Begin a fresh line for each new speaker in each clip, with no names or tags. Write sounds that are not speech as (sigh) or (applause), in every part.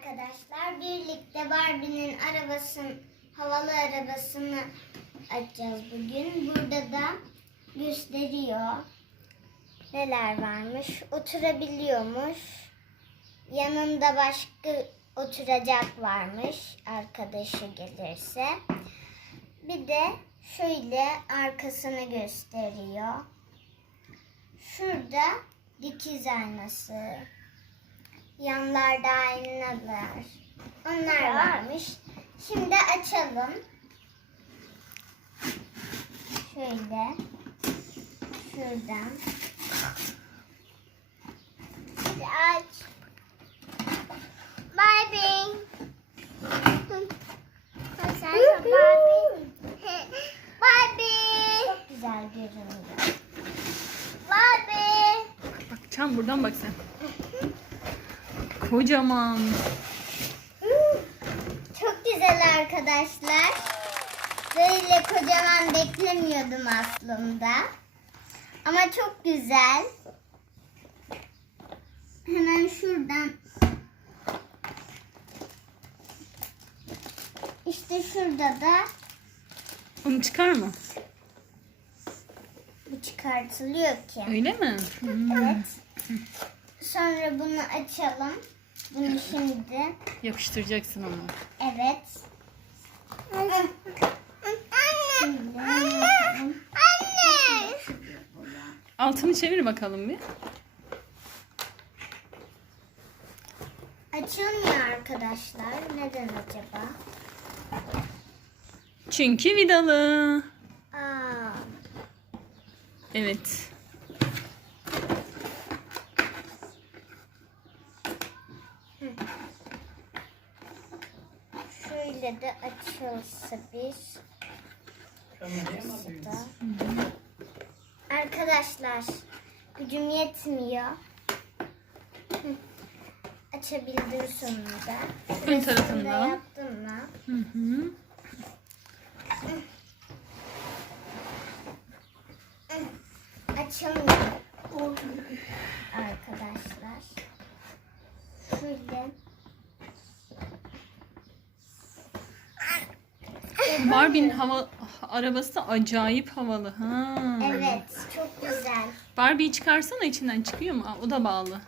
arkadaşlar. Birlikte Barbie'nin arabasını, havalı arabasını açacağız bugün. Burada da gösteriyor neler varmış. Oturabiliyormuş. Yanında başka oturacak varmış arkadaşı gelirse. Bir de şöyle arkasını gösteriyor. Şurada dikiz aynası. Yanlarda aynalar. Onlar varmış. Şimdi açalım. Şöyle. Şuradan. Hadi aç. Barbie. Sen Barbie. Barbie. (laughs) Çok güzel görünüyor. Barbie.
Bak Can buradan bak sen. Kocaman.
Çok güzel arkadaşlar. Böyle kocaman beklemiyordum aslında. Ama çok güzel. Hemen şuradan. İşte şurada da
Onu çıkar mı?
bu çıkartılıyor ki.
Öyle mi? Hmm.
Evet. Sonra bunu açalım. Bunu şimdi.
Yapıştıracaksın onu.
Evet. Anne. Anne. Anne.
Altını çevir bakalım bir.
Açılmıyor arkadaşlar. Neden acaba?
Çünkü vidalı.
Aa,
Evet.
Şöyle de açılsa bir. Şurası da. Arkadaşlar gücüm yetmiyor. Açabildim sonunda.
Ön tarafından.
yaptım mı?
Hı hı.
Açılmıyor. Arkadaşlar. Şöyle.
Barbie'nin hava arabası acayip havalı. Ha.
Evet, çok güzel.
Barbie'yi çıkarsana içinden çıkıyor mu? Aa, o da bağlı.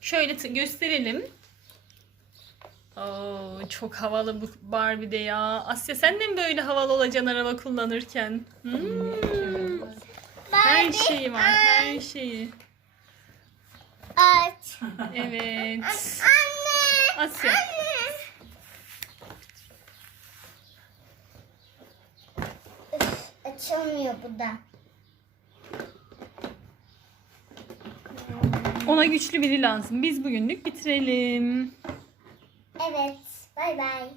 Şöyle gösterelim. Oo, çok havalı bu Barbie de ya. Asya sen de mi böyle havalı olacaksın araba kullanırken? Hmm. Her şeyi var, her şeyi.
Aç.
Evet.
Anne.
Asya.
Anne. Açılmıyor bu da.
Ona güçlü biri lazım. Biz bugünlük bitirelim.
Evet, bay bay.